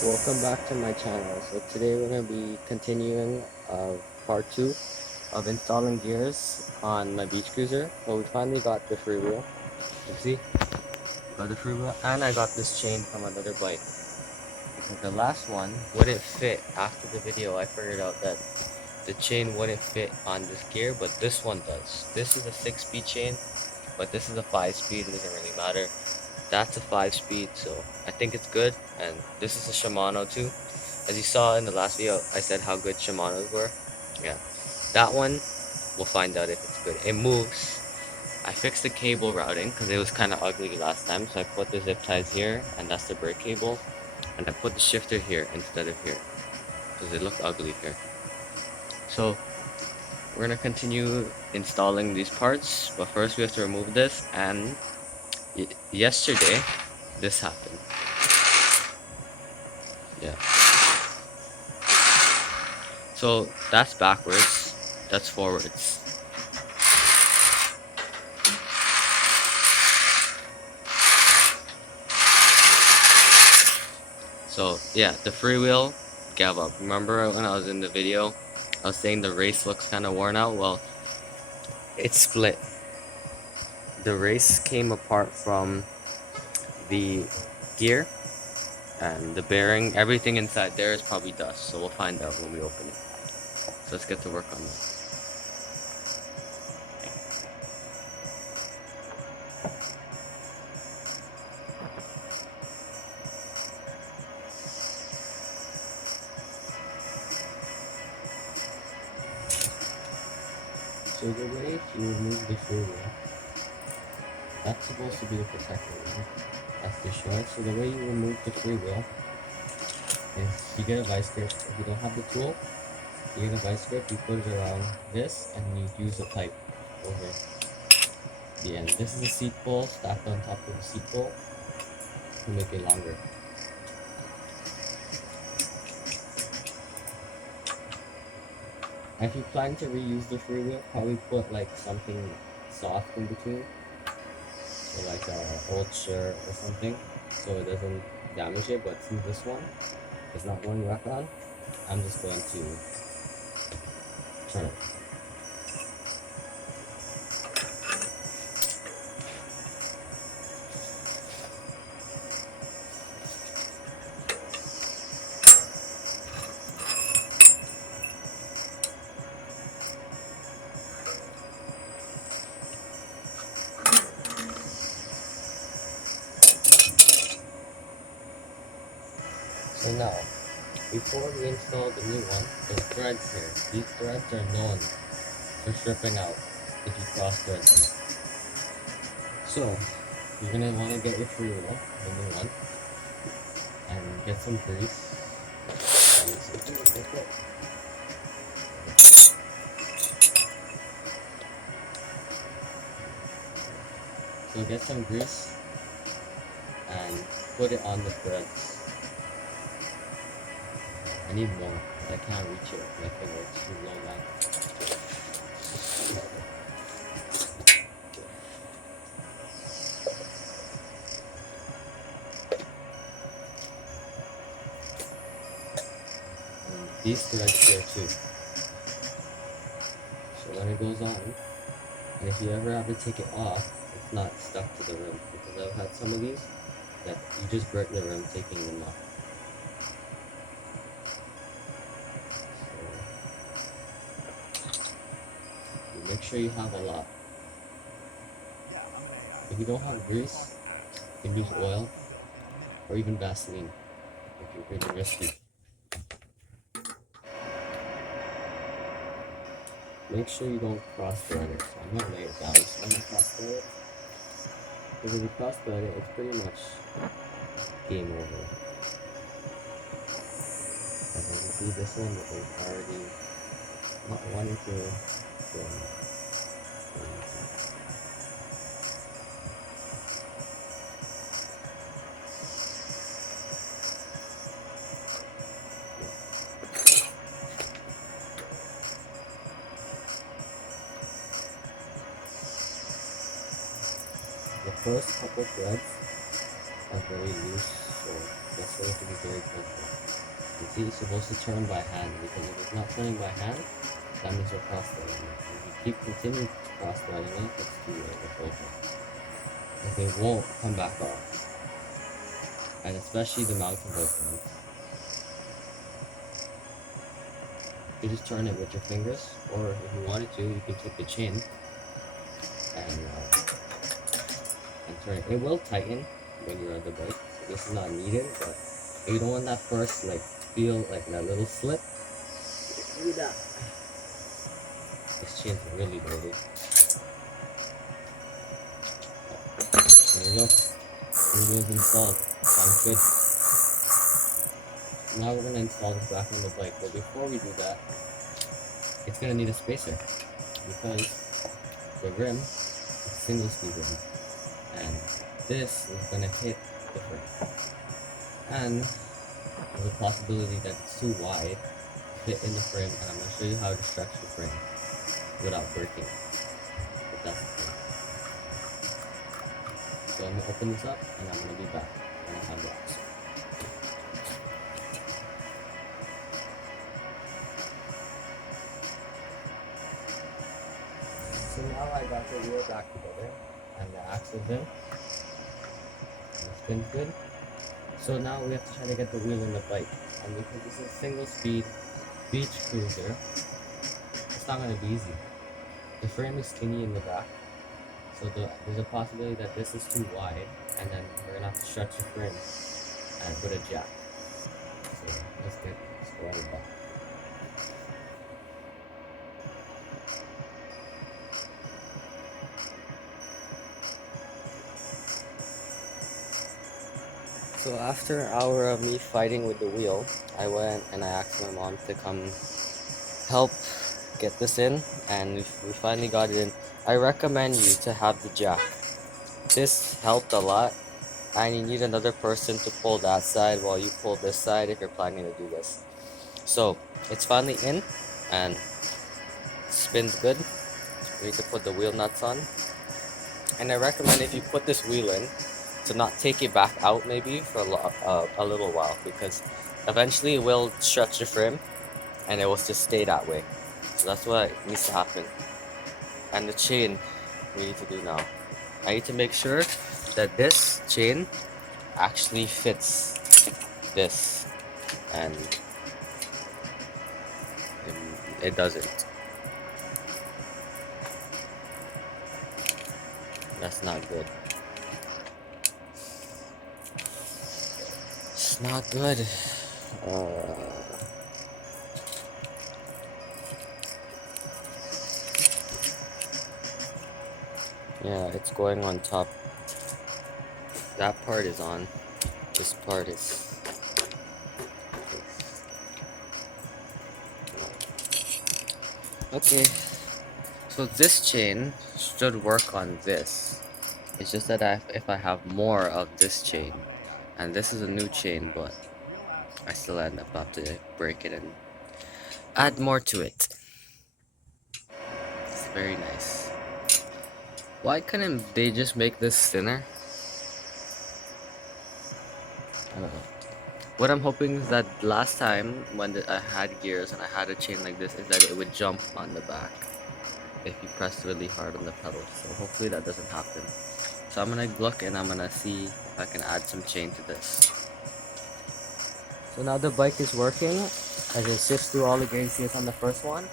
Welcome back to my channel. So today we're going to be continuing part 2 of installing gears on my beach cruiser. So we finally got the freewheel. You see? Got the freewheel, and I got this chain from another bike. Because the last one wouldn't fit. After the video I figured out that the chain wouldn't fit on this gear, but this one does. This is a 6-speed chain, but this is a 5-speed. It doesn't really matter. That's a 5-speed, so I think it's good. And this is a Shimano too. As you saw in the last video, I said how good Shimano's were. Yeah, that one, we'll find out if it's good. It moves. I fixed the cable routing because it was kind of ugly last time, so I put the zip ties here, and that's the brake cable. And I put the shifter here instead of here because it looked ugly here. So we're gonna continue installing these parts, but first we have to remove this. And yesterday, this happened. Yeah. So that's backwards, that's forwards. So yeah, the freewheel gave up. Remember when I was in the video, I was saying the race looks kind of worn out? Well, it's split. The race came apart from the gear, and the bearing, everything inside there is probably dust. So we'll find out when we open it. So let's get to work on it. So the way you remove the freewheel, that's supposed to be the protector, right? That's the short. So the way you remove the freewheel is you get a vice grip. If you don't have the tool, you get a vice grip, you put it around this, and you use a pipe over the end. This is a seat pole stacked on top of the seat pole to make it longer. If you plan to reuse the freewheel, probably put like something soft in between, so like a old shirt or something, so it doesn't damage it. But since this one is not going back on, I'm just going to turn it. So now, before we install the new one, the threads here, these threads are known for stripping out if you cross thread them. So, you're going to want to get your freewheel, the new one, and get some grease. So get some grease and put it on the threads. I need more, but I can't reach it with my finger, it's too low down. And these threads here too. So when it goes on, and if you ever have to take it off, it's not stuck to the rim. Because I've had some of these that you just break the rim taking them off. So make sure you have a lot. If you don't have grease, you can use oil or even Vaseline if you're really risky. Make sure you don't cross thread it. So I'm gonna lay it down so I'm gonna cross thread it. Because if you cross thread it, it's pretty much game over. And then you see this one is already not wanting to go in. The first couple threads are very loose, so that's why you have to be very careful. You see, it's supposed to turn by hand, because if it's not turning by hand, that means you're cross-threading it. If you keep continuing cross-threading it, it's too late, it's over. Like, it won't come back off. And especially the mounting openings. You just turn it with your fingers, or if you wanted to, you could take the chain and turn it. It will tighten when you're on the bike, so this is not needed, but you don't want that first, like, feel like that little slip. Look at that. This chain's really dirty. There we go. Wheelie's installed. Sounds good. Now we're gonna install this back on the bike, but before we do that, it's gonna need a spacer, because the rim is single speed rim, and this is gonna hit the frame. And there's a possibility that it's too wide to fit in the frame, and I'm gonna show you how to stretch the frame without breaking it. But that's the thing. So I'm gonna open this up, and I'm gonna be back when I have the axle. So now I got the wheel back together, and the axle's in. The spin's good. So now we have to try to get the wheel in the bike, and because this is a single speed beach cruiser, it's not gonna be easy. The frame is skinny in the back, so there's a possibility that this is too wide, and then we're gonna have to stretch the frame and put a jack. So let's go on the back. So after an hour of me fighting with the wheel, I went and I asked my mom to come help get this in, and we finally got it in. I recommend you to have the jack. This helped a lot, and you need another person to pull that side while you pull this side if you're planning to do this. So it's finally in, and spins good. We need to put the wheel nuts on, and I recommend if you put this wheel in to not take it back out maybe for a little while, because eventually it will stretch the frame and it will just stay that way. So that's what needs to happen. And the chain we need to do now. I need to make sure that this chain actually fits this, and it doesn't. That's not good. It's not good. Yeah, it's going on top. That part is on. This part is. Okay. So this chain should work on this. It's just that if I have more of this chain, and this is a new chain, but I still end up have to break it and add more to it. It's very nice. Why couldn't they just make this thinner? I don't know. What I'm hoping is that last time when I had gears and I had a chain like this, is that it would jump on the back if you pressed really hard on the pedal. So hopefully that doesn't happen. So I'm gonna look and I'm gonna see if I can add some chain to this. So now the bike is working. I can sift through all the gears you see on the first one.